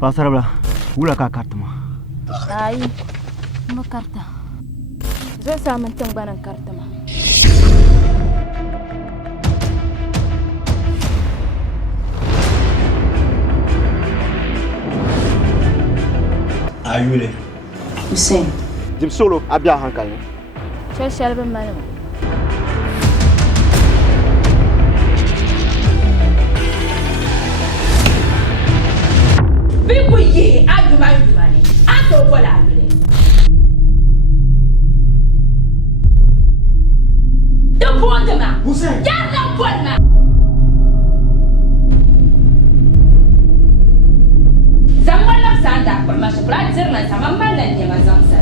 Paasarabila wula ka kariti ma. Ayi n bi karita zuɣusaa mini tingbani n kariti ma. Ayule Hussein jib solo a biya hankali. shɛli bin mali ma. Biku yi a juma ni a to bola abile. Da bonda ma. Hussein. Ya da bonda. Zamwala sanda kwa mashukura zirna sama mallan ya mazamsa.